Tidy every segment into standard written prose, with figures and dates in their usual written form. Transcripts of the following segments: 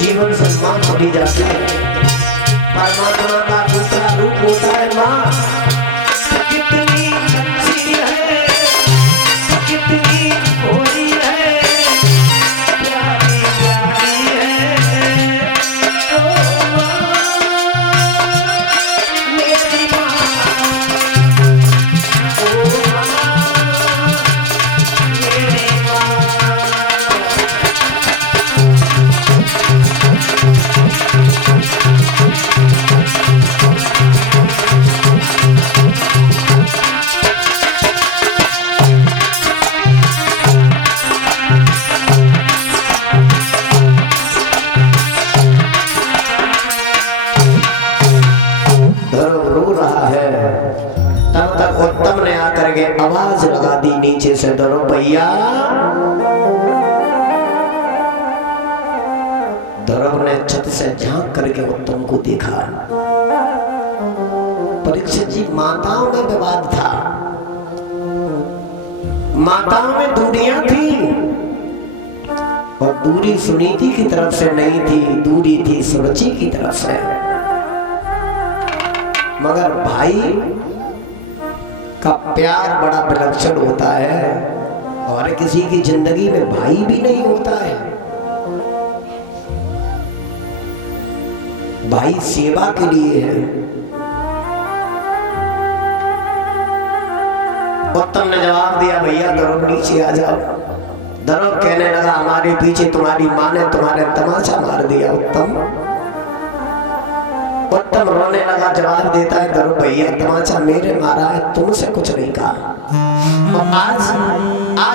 जीवन से मां छोड़ी जाती है। परमात्मा का दूसरा रूप होता है मां। कितनी अच्छी है, कितनी भोली है, प्यारी प्यारी है ओ मेरी मां, ओ मेरी उत्तम ने आकर के आवाज लगा दी नीचे से, डरो भैया। ध्रुव ने छत से झांक करके उत्तम को देखा। परीक्षित जी, माताओं में विवाद था, माताओं में दूरियां थी और दूरी सुनीति की तरफ से नहीं थी, दूरी थी सुरुचि की तरफ से। मगर भाई का प्यार बड़ा विलक्षण होता है और किसी की जिंदगी में भाई भी नहीं होता है। भाई सेवा के लिए है। उत्तम ने जवाब दिया, भैया ध्रुव नीचे आ जाओ। ध्रुव कहने लगा, हमारे पीछे तुम्हारी माँ ने तुम्हारे तमाचा मार दिया। उत्तम रोने लगा, जवाब देता है, ध्रुव भैया तमाचा मेरे मारा है, तुमसे कुछ नहीं कहा। और आज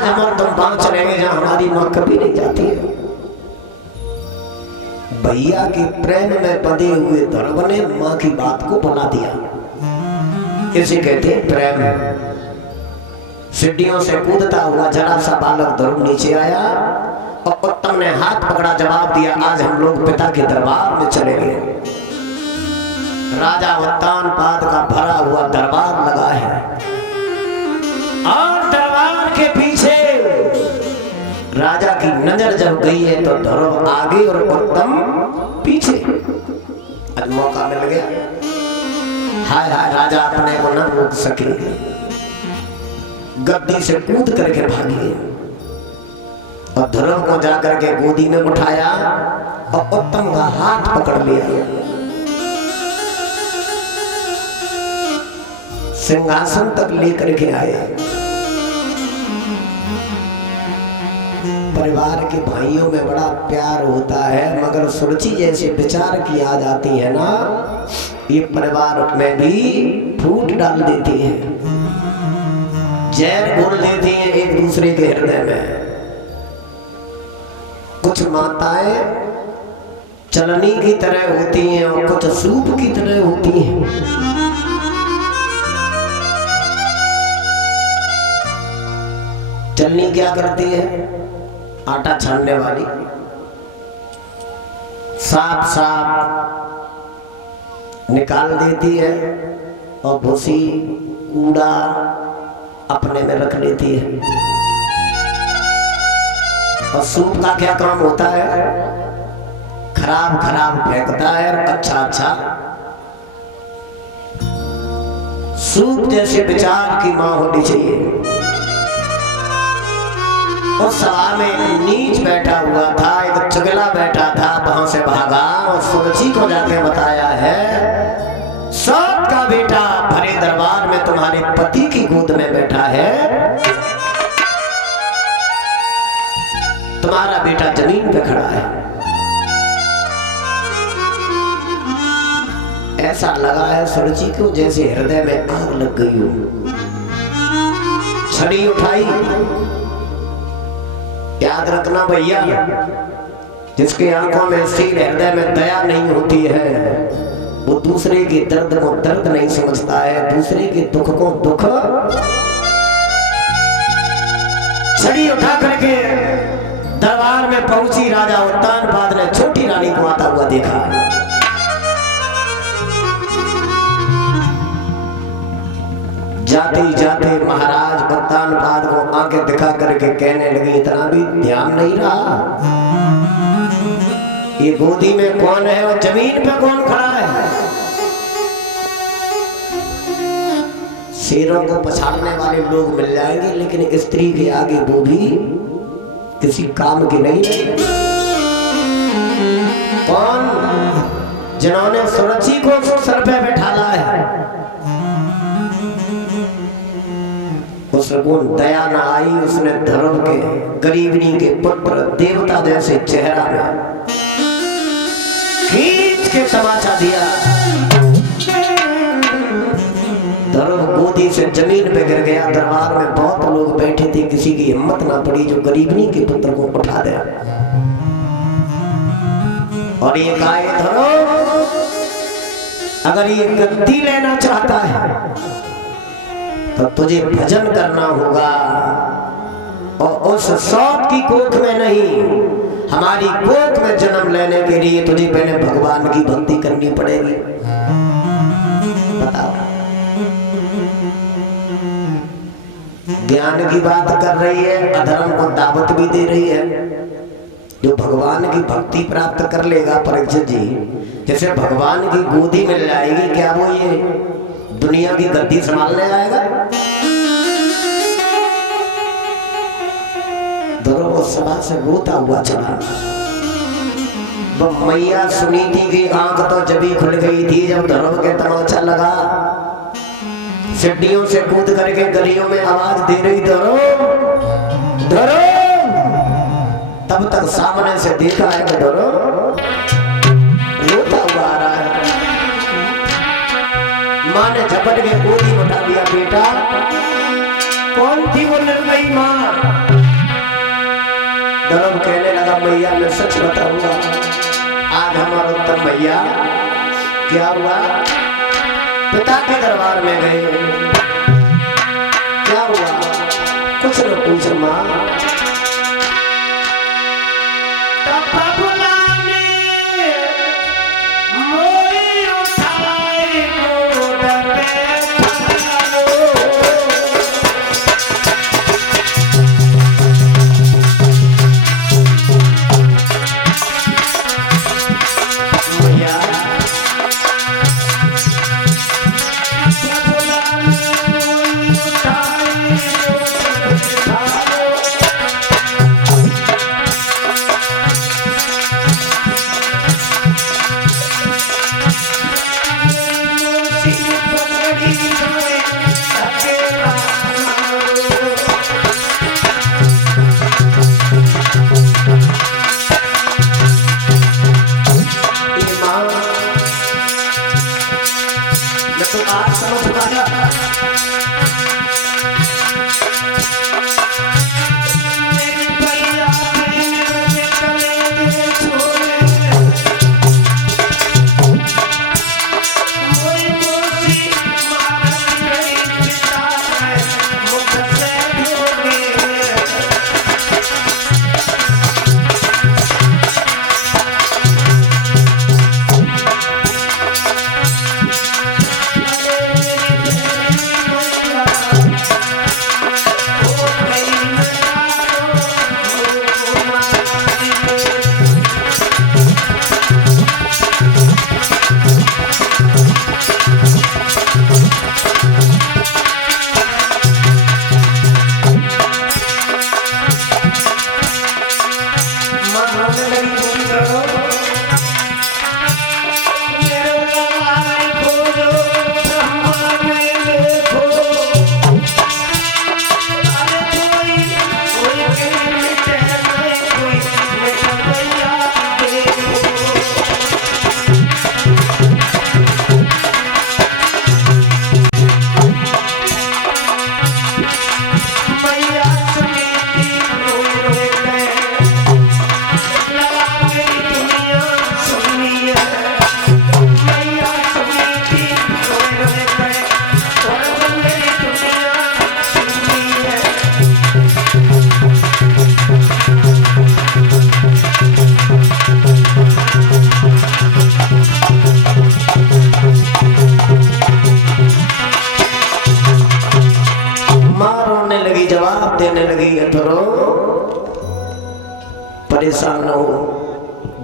हम और तुम पांच चलेंगे जहां हमारी माँ कभी नहीं जाती है। भैया के प्रेम में बंधे हुए ध्रुव ने माँ की बात को बना दिया। इसे कहते हैं प्रेम। सीढ़ियों से कूदता हुआ जरा सा बालक ध्रुव नीचे आया और उत्तम ने हाथ पकड़ा, जवाब दिया, आज हम लोग पिता के दरबार में चलेंगे। राजा उत्तानपाद का भरा हुआ दरबार लगा है और दरबार के पीछे राजा की नजर जब गई है तो ध्रुव आगे और उत्तम पीछे। आज मौका मिल गया। हाय हाय, राजा अपने को न रोक सके, गद्दी से कूद करके भागे और ध्रुव को जाकर के गोदी में उठाया और उत्तम का हाथ पकड़ लिया। सिंहासन तक लेकर के आए। परिवार के भाइयों में बड़ा प्यार होता है, मगर सुरुचि जैसे विचार की आ जाती है ना, ये परिवार में भी फूट डाल देती है, जहर घोल देती है एक दूसरे के हृदय में। कुछ माताएं चलनी की तरह होती हैं और कुछ सूप की तरह होती हैं। चलनी क्या करती है? आटा छानने वाली, साफ साफ निकाल देती है और भूसी कूड़ा अपने में रख लेती है। और सूप का क्या काम होता है? खराब खराब फेंकता है और अच्छा अच्छा। सूप जैसे विचार की मां होनी चाहिए। उस सभा में एक नीच बैठा हुआ था, एक चुगला बैठा था, वहां से भागा और सुरुचि को जाके बताया है, सौत का बेटा भरे दरबार में तुम्हारे पति की गोद में बैठा है, तुम्हारा बेटा जमीन पे खड़ा है। ऐसा लगा है सुरुचि को जैसे हृदय में आग लग गई हो। छड़ी उठाई। याद रखना भैया, जिसके आंखों में सील, हृदय में दया नहीं होती है, वो दूसरे के दर्द को दर्द नहीं समझता है, दूसरे के दुख को दुख। छड़ी उठा करके दरबार में पहुंची। राजा उत्तानपाद ने छोटी रानी को आता हुआ देखा। जाते जाते महाराज उत्तानपाद को आंखें दिखा करके कहने लगे, इतना भी ध्यान नहीं रहा, ये गोदी में कौन है और जमीन पे कौन खड़ा है? शेरों को पछाड़ने वाले लोग मिल जाएंगे, लेकिन स्त्री के आगे वो भी किसी काम की नहीं है। कौन? जिन्होंने सुरक्षी को सर पे बैठाला है, उसको दया न आई। उसने धर्म के गरीबनी के पुत्र देवता जैसे चेहरा में खींच के तमाचा दिया। धर्म गोदी से जमीन पे गिर गया। दरबार में बहुत लोग बैठे थे, किसी की हिम्मत ना पड़ी जो गरीबनी के पुत्र को उठा दे। और ये कहा, धर्म अगर ये गद्दी लेना चाहता है तो तुझे भजन करना होगा, और उस सौत की कोख में नहीं, हमारी कोख में जन्म लेने के लिए तुझे पहले भगवान की भक्ति करनी पड़ेगी। बताओ, ज्ञान की बात कर रही है, अधर्म को दावत भी दे रही है। जो भगवान की भक्ति प्राप्त कर लेगा परीक्षित जी, जैसे भगवान की गोदी मिल जाएगी, क्या वो ये दुनिया की गद्दी संभालने आएगा? ध्रुव सभा से रोता हुआ चला। मैया सुनीति की आंख तो जब ही खुल गई थी जब ध्रुव के तमाचा लगा। सीढ़ियों से कूद करके गलियों में आवाज दे रही, ध्रुव ध्रुव। तब तक सामने से देखा है कि ध्रुव रोता हुआ आ रहा है। माँ ने झपट के गोदी उठा दिया। बेटा, कौन थी वो निर्दयी माँ? धर्म कहने लगा, मैया मैं सच बताऊंगा, आज हमारा उत्तम भैया क्या हुआ? पिता के दरबार में गए, क्या हुआ? कुछ न पूछ माँ।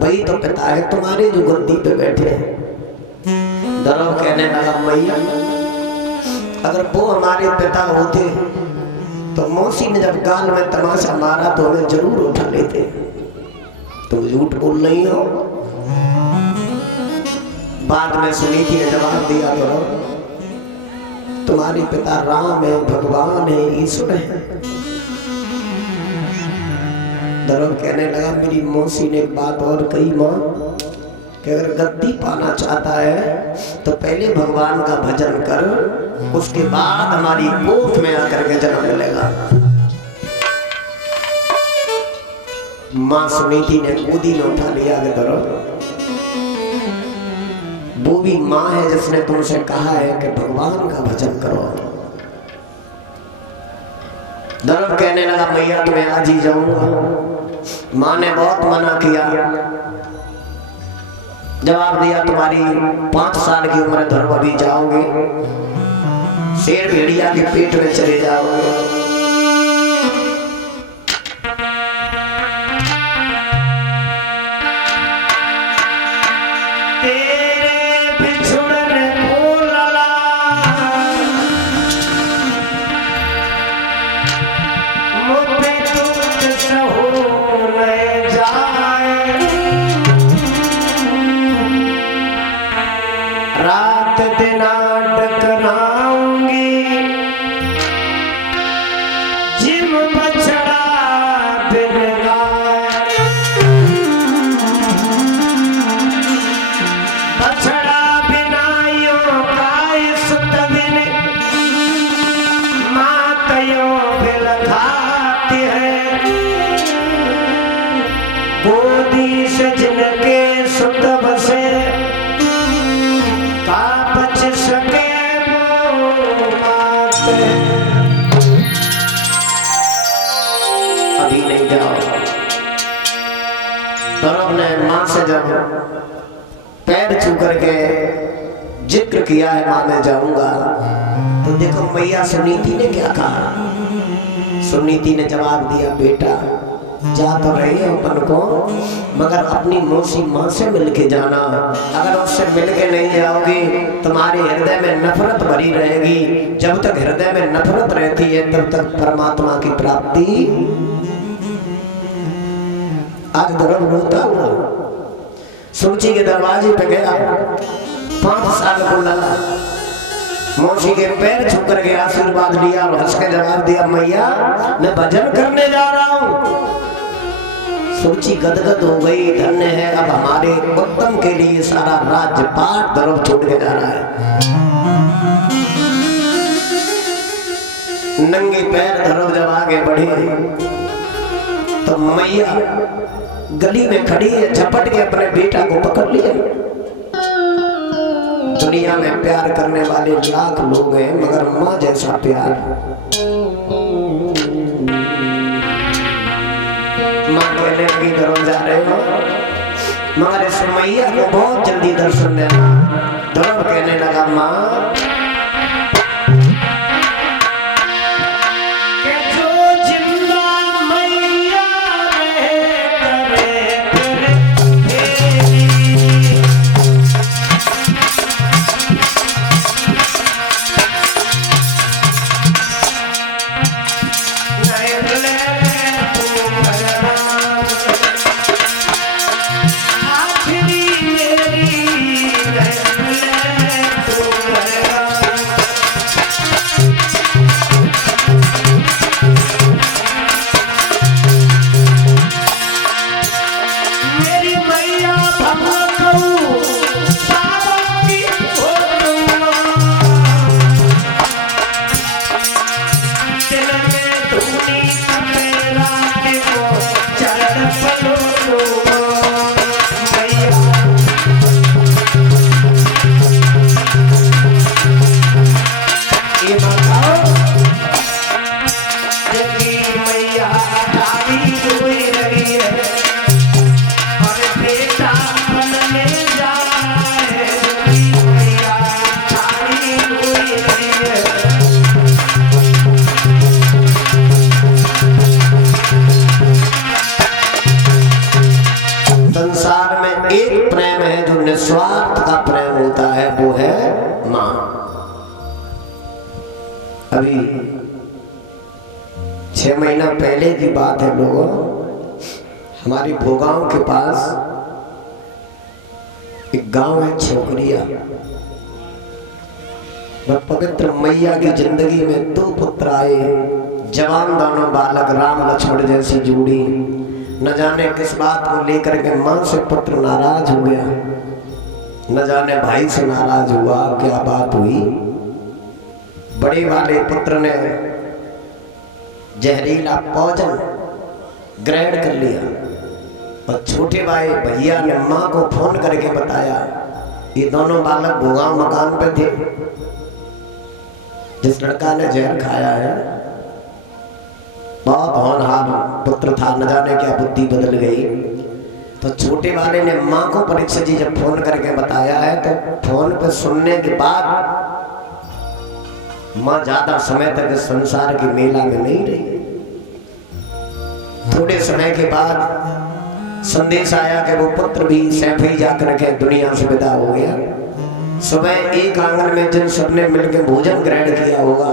वही तो पिता है तुम्हारे जो गद्दी पे बैठे हैं। धर्म कहने लगा मैया अगर वो हमारे पिता होते तो मौसी ने जब गाल में तमाशा मारा तो हमें जरूर उठा लेते। तुम झूठ बोल रही हो। बाद में सुनीति ने जवाब दिया तुम्हारे पिता राम है, भगवान है, ईश्वर है। धर्म कहने लगा मेरी मौसी ने एक बात और कही माँ कि अगर गद्दी पाना चाहता है तो पहले भगवान का भजन कर, उसके बाद हमारी कोख में आकर के जन्म मिलेगा। माँ सुनीति ने गोदी में उठा लिया कि धर्म वो भी माँ है जिसने तुमसे कहा है कि भगवान का भजन करो। धर्म कहने लगा मैया तुम्हें आज ही जाऊंगा। माँ ने बहुत मना किया, जवाब दिया तुम्हारी 5 साल की उम्र धर्म अभी जाओगे, शेर भेड़िया के पेट में चले जाओगे। रात दिन टकराऊंगी जिम बछड़ा बिन गाय, बछड़ा बिनाइयों गाय सुत बिन माँ कयो बिल खाती है। गोदी से जिनके सुत बसे अभी नहीं जाओ। धर्म ने मां से जब पैर छू करके जिक्र किया है मां मैं जाऊंगा, तो देखो मैया सुनीति ने क्या कहा। सुनीति ने जवाब दिया बेटा जा तो रही हो अपन को, मगर अपनी मौसी माँ से मिलके जाना। अगर उससे मिलके नहीं जाओगी तुम्हारे हृदय में नफरत भरी रहेगी। जब तक हृदय में नफरत रहती है तब तक परमात्मा की प्राप्ति। आज धर्म रोता हुआ सूची के दरवाजे पे गया, 5 साल को लगा, मौसी के पैर छू करके आशीर्वाद लिया और हंस के जवाब दिया मैया मैं भजन करने जा रहा हूँ। सूची गदगद हो गई, धन्य है अब हमारे उत्तम के लिए सारा राजपाट धर्म छोड़ के जा रहा है। नंगे पैर धर्म जब आगे बढ़े तो मैया गली में खड़ी है, झपट के अपने बेटा को पकड़ लिया। दुनिया में प्यार करने वाले लाख लोग हैं मगर माँ जैसा प्यार। माँ कहने लगी धर्म जा रहे हो मगर इस मैया को बहुत जल्दी दर्शन देना। धर्म कहने लगा माँ आखिरी मेरी अभी 6 महीना पहले की बात है लोगों, हमारी भोगांव के पास एक गांव है छोकरिया। वह पवित्र मैया की जिंदगी में 2 पुत्र आए, जवान दोनों बालक, राम लक्ष्मण जैसी जोड़ी। न जाने किस बात को लेकर के मां से पुत्र नाराज हो गया, न जाने भाई से नाराज हुआ, क्या बात हुई। बड़े वाले पुत्र ने जहरीला भोजन ग्रहण कर लिया और छोटे भाई भैया ने मां को फोन करके बताया। ये दोनों बालक भोगांव मकान पे थे। जिस लड़का ने जहर खाया है बहुत होनहार पुत्र था, न जाने क्या बुद्धि बदल गई। तो छोटे वाले ने मां को परीक्षा जी जब फोन करके बताया है, तो फोन पे सुनने के बाद मां ज्यादा समय तक इस संसार की मेला में नहीं रही। थोड़े समय के बाद संदेश आया कि वो पुत्र भी सैफई जाकर के दुनिया से विदा हो गया। सुबह एक आंगन में जिन सबने मिलकर भोजन ग्रहण किया होगा,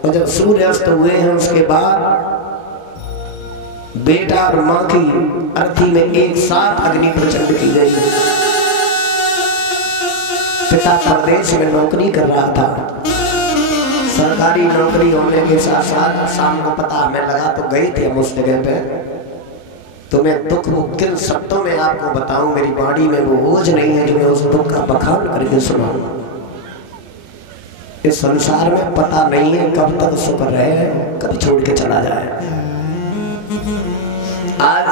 और जब सूर्यास्त हुए हैं उसके बाद बेटा और मां की अर्थी में एक साथ अग्नि प्रचंड की गई। पिता परदेश में नौकरी कर रहा था, सरकारी नौकरी होने के साथ साथ शाम को पता हमें लगा तो गए थे हम उस जगह पे। तो मैं दुख को किन शब्दों में आपको बताऊं, मेरी बाड़ी में वो ओज नहीं है जो मैं उस दुख का बखान करके सुनाऊं। इस संसार में पता नहीं है कब तक सुख रहे, कब छोड़ के चला जाए। आज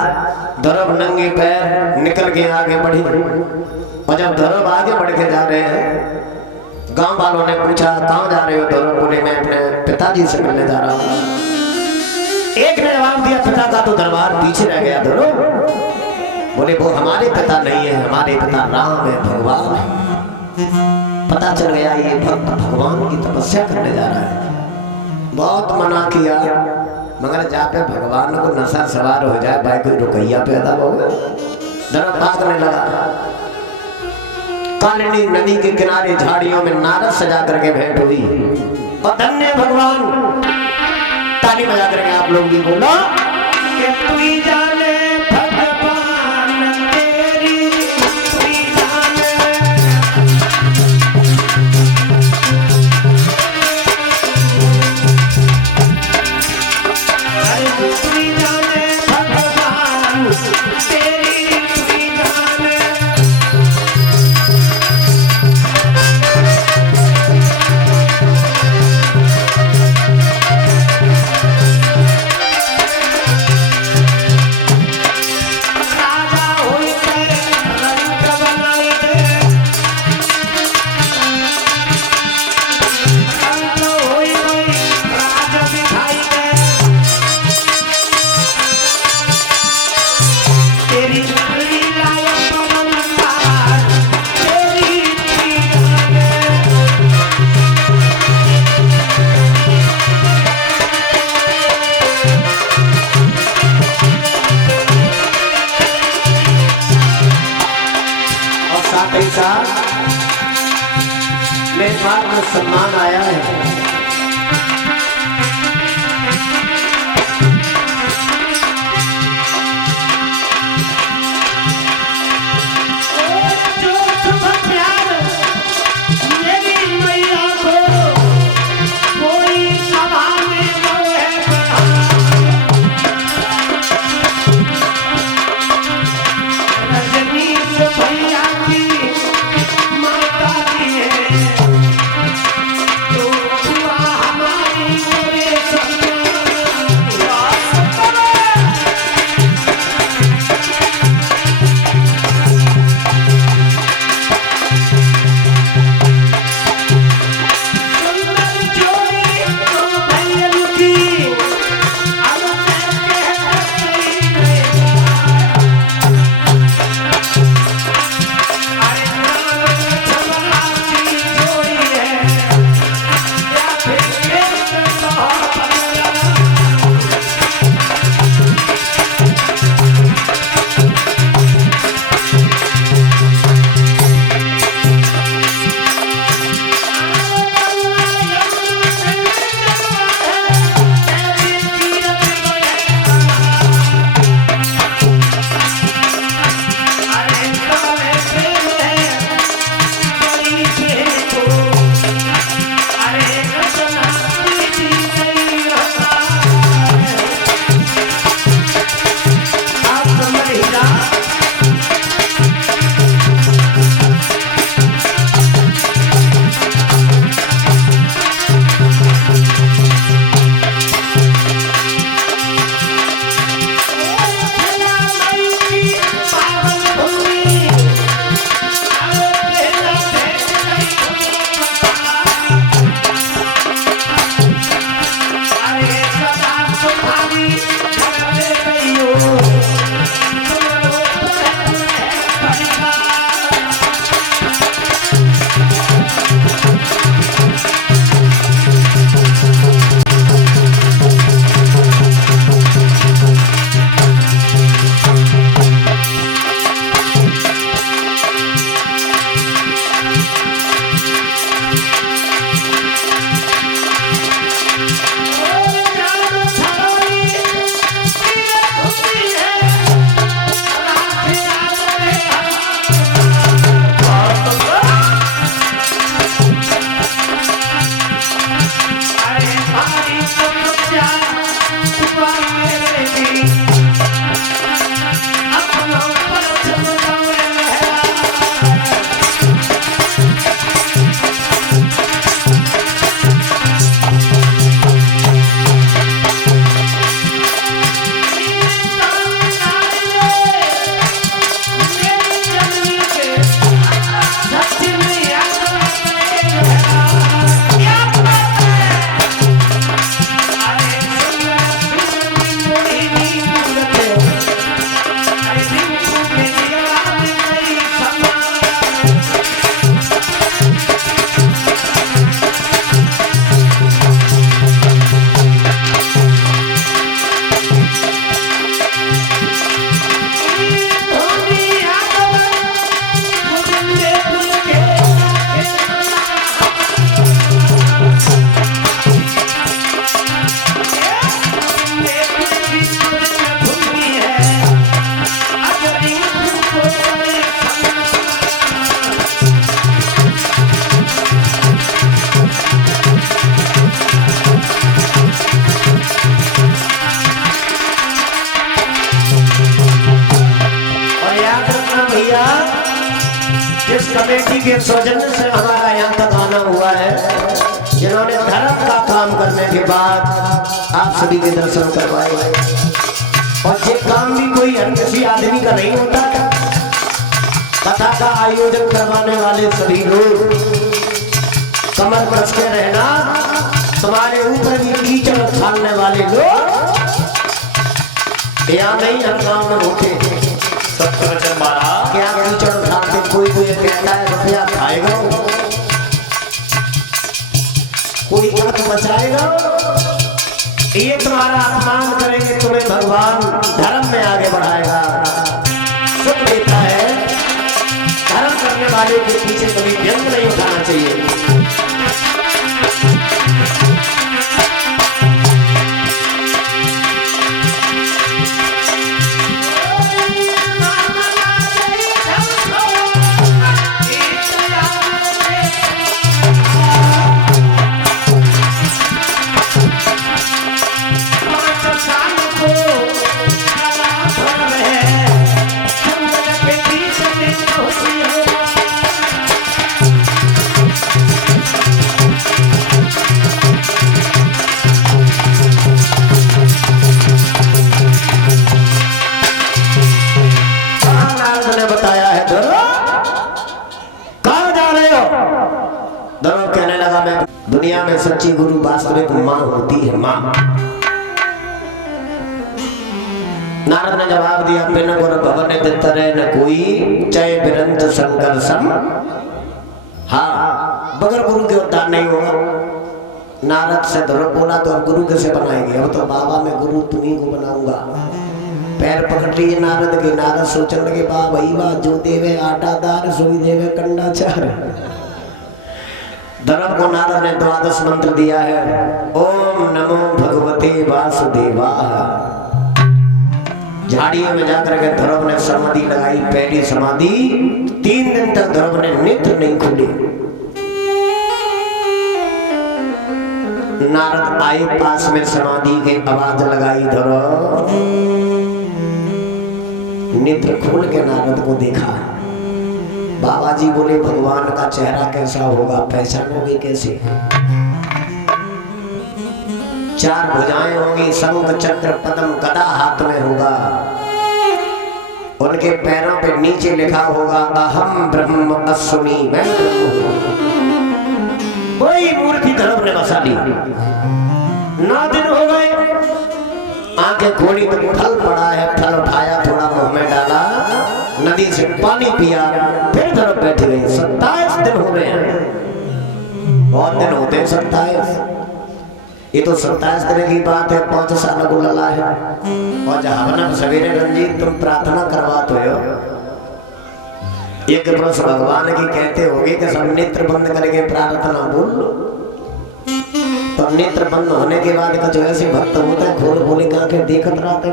धर्म नंगे पैर निकल के आगे बढ़ी, और जब धर्म आगे बढ़ के जा रहे हैं, गांव वालों ने पूछा कहाँ जा रहे हो धर्म? बोले मैं अपने पिताजी से मिलने जा रहा हूँ। एक ने जवाब दिया पिता का तो दरबार पीछे रह गया धरो। बोले वो हमारे पिता नहीं है, हमारे पिता राम है, भगवान है। पता चल गया ये भक्त भगवान की तपस्या करने जा रहा है। बहुत मना किया, मगर जहाँ पे भगवान को नशा सवार हो जाए, भाई कोई रुकैया पैदा होगा। धर्म भागने लगा। कालिंदी नदी के किनारे झाड़ियों में नारद सजा करके भेंट हुई, और धन्य भगवान। ताली बजा करके आप लोग भी बोलो कि तू ही जाने भगवान तेरी, तू ही जाने। अरे तू ही जाने भगवान तेरी, तू ही जाने। सम्मान आया है। तो बेटी के सौजन्य से हमारा यहाँ तक आना हुआ है, जिन्होंने धर्म का काम करने के बाद आप सभी के दर्शन करवाए। और ये काम भी कोई हर किसी आदमी का नहीं होता। कथा का आयोजन करवाने वाले सभी लोग कमर कस के रहना, तुम्हारे ऊपर भी कीचड़ उछालने वाले लोग या नहीं हर गाँव में होते। क्या कीचड़ उछालते, कोई कोई कहता है रुपया खाएगा, कोई हाथ बचाएगा। ये तुम्हारा अपमान करेंगे, तुम्हें भगवान धर्म में आगे बढ़ाएगा, सुख देता है। धर्म करने वाले के पीछे कभी व्यंग नहीं उठाना चाहिए। दुनिया में सच्ची गुरु वास्तविक माँ होती है, माँ। नारद ने जवाब दिया, पिन गुर भवन तरह न कोई, चय बिरंत शंकर सम। हाँ, बगैर गुरु के उद्धार नहीं होगा। नारद से ध्रुव बोला तो अब गुरु कैसे बनाएंगे, अब तो बाबा मैं गुरु तुम्ही को बनाऊंगा। पैर पकड़ लिए नारद के। नारद सोचने लगे, वाह भाई वाह, जो देवे आटा दार सोई देवे कंडा चार। धर्म को नारद ने 12 मंत्र दिया है। ओम नमो भगवते वासुदेवाय। झाड़ियों में जाकर के ध्रुव ने समाधि लगाई, पहली समाधि। 3 दिन तक ध्रुव ने नेत्र नहीं खोले। नारद आए पास में, समाधि की आवाज लगाई, ध्रुव। नेत्र खोल के नारद को देखा। बाबा जी बोले, भगवान का चेहरा कैसा होगा, पहचानोगे कैसे? 4 भुजाएं होंगी, शंख चक्र पद्म गदा हाथ में होगा। उनके पैरों पे नीचे लिखा होगा, अहम ब्रह्म अस्मि, मैं ब्रह्म। वही मूर्ति धर्म ने बसा ली। 9 दिन हो गए, आंखें खोली तो फल पड़ा है। फल उठाया, थोड़ा मुंह में डाला, नदी से पानी पिया, फिर तरफ बैठ गए। 27 दिन हो रहे हैं। बहुत दिन होते हैं 27। ये तो 27 दिन की बात है, 5 साल को लला है। और जहां सवेरे रंजीत तुम प्रार्थना करवाते हो, एक पुरुष भगवान की कहते होगे कि सब नेत्र बंद करके प्रार्थना बोल लो। तो नेत्र बंद होने के बाद कुछ ऐसे भक्त होते हैं, खोल खोले करके देखत रहते।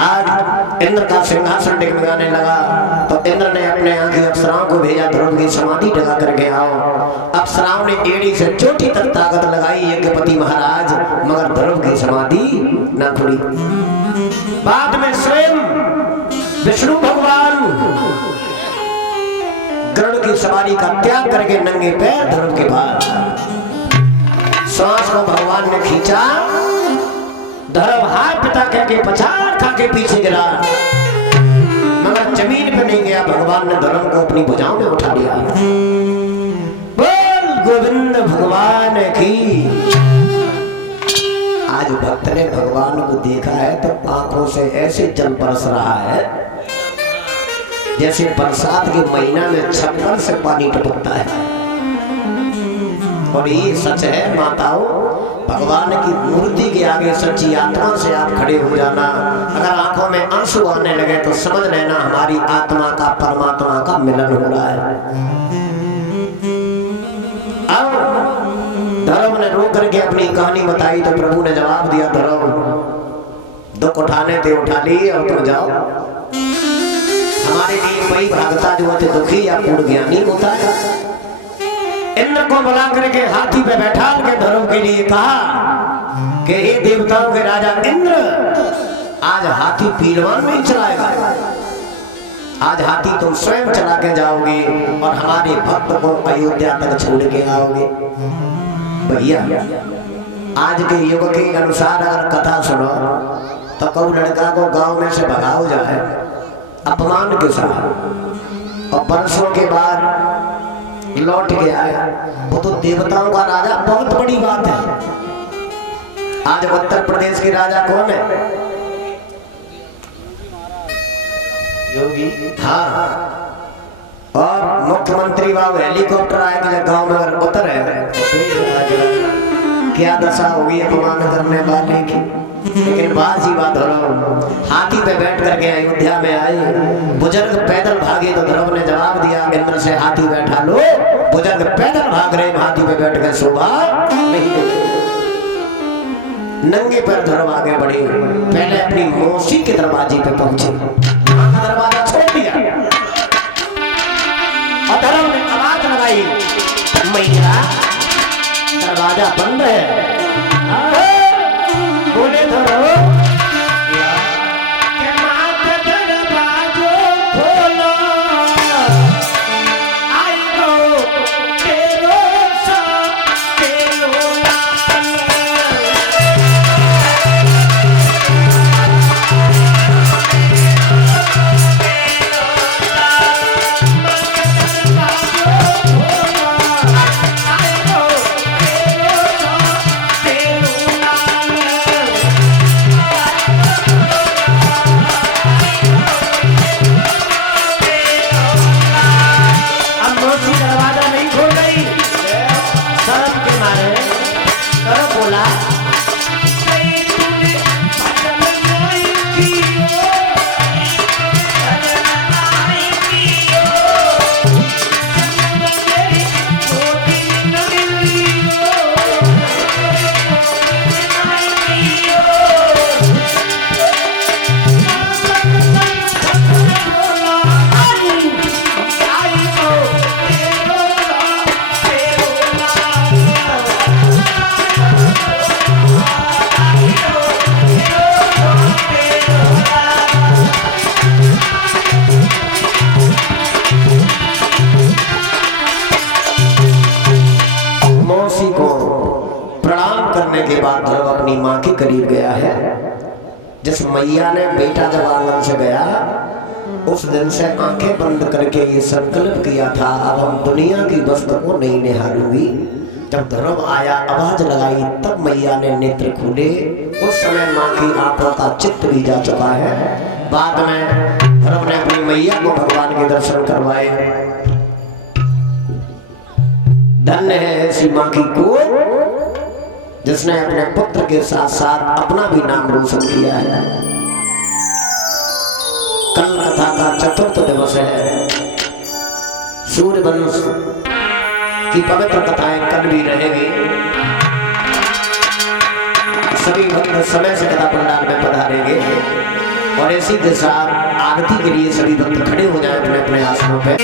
आज इंद्र का सिंहासन डिगमिगाने लगा तो इंद्र ने अपने यहाँ की अप्सराओं को भेजा, ध्रुव की समाधि ढका करके आओ। अप्सराओं ने एड़ी से चोटी तक ताकत लगाई, यज्ञपति महाराज, मगर ध्रुव की समाधि न खुली। बाद में स्वयं विष्णु भगवान गरुड़ की सवारी का त्याग करके नंगे पैर ध्रुव के पास, श्वास को भगवान ने खींचा। ध्रुव हाथ पिता के पछाड़ खा के पीछे गिरा, मगर जमीन पे नहीं गया। भगवान ने ध्रुव को अपनी भुजाओं में उठा लिया। बोल गोविंद भगवान की। आज भक्त ने भगवान को देखा है तो आंखों से ऐसे जल बरस रहा है जैसे बरसात के महीना में छप्पर से पानी टपकता है। और ये सच है माताओं, भगवान की मूर्ति के आगे सच्ची आत्मा से आप खड़े हो जाना। अगर आंखों में आंसू आने लगे तो समझ लेना हमारी आत्मा का परमात्मा का मिलन हो रहा है। अब ध्रुव ने रो करके अपनी कहानी बताई तो प्रभु ने जवाब दिया, ध्रुव दुख उठाने थे उठा ली, अब तुम जाओ। हमारे लिए वही भागता जो होते दुखी या पूर्ण ज्ञानी होता है। इंद्र को बुला करके हाथी पे बैठा के ध्रुव के लिए कहा कि हे देवताओं के राजा इंद्र, आज हाथी पीलवान नहीं चलाएगा। आज हाथी तुम स्वयं चला के जाओगे और हमारे भक्त को अयोध्या तक छोड़ के आओगे। भैया आज के युग के अनुसार अगर कथा सुनो तो कौ लड़का को गांव में से भगाओ जाए अपमान के साथ और बरसों के बाद लौट के आए, वो तो देवताओं का राजा, बहुत बड़ी बात है। आज उत्तर प्रदेश के राजा कौन है? योगी। हाँ, और मुख्यमंत्री बाबू हेलीकॉप्टर आए कि गांव में अगर उतर है क्या दशा होगी अपमान करने वाले की। लेकिन बात ही बात हो रहा हूँ, हाथी पे बैठ करके अयोध्या में आए, बुजुर्ग पैदल भागे तो ध्रुव ने जवाब दिया इंद्र से हाथी बैठा लो। बुजुर्ग पैदल भाग रहे, हाथी पे बैठ कर शोभा नहीं। नंगे पैर ध्रुव आगे बढ़े, पहले अपनी मौसी के दरवाजे पे पहुंचे, दरवाजा छोड़ दिया और ध्रुव ने आवाज लगाई, मैया दरवाजा बंद है। बोले ध्रुव के बाद ध्रुव अपनी माँ के करीब गया है। जिस मैया ने बेटा जब आंगन से गया उस दिन से आंखें बंद करके ये संकल्प किया था अब हम दुनिया की वस्तु को नहीं निहारूंगी। जब ध्रुव आया आवाज लगाई तब मैया ने नेत्र खोले। उस समय माँ की आंखों का चित्त भी जा चुका है। बाद में ध्रुव ने अपनी मैया को भगवान के दर्शन करवाए। धन्य है ऐसी माँ की गोद जिसने अपने पुत्र के साथ साथ अपना भी नाम रोशन किया है। कल कथा का चतुर्थ दिवस है। सूर्यवंश की पवित्र कथाएं कल भी रहेगी। सभी भक्त समय से कथा पंडाल में पधारेंगे और इसी के साथ आरती के लिए सभी भक्त खड़े हो जाएं अपने अपने आसनों पे।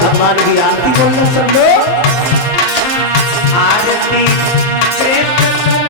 भगवान की आरती बोलना सब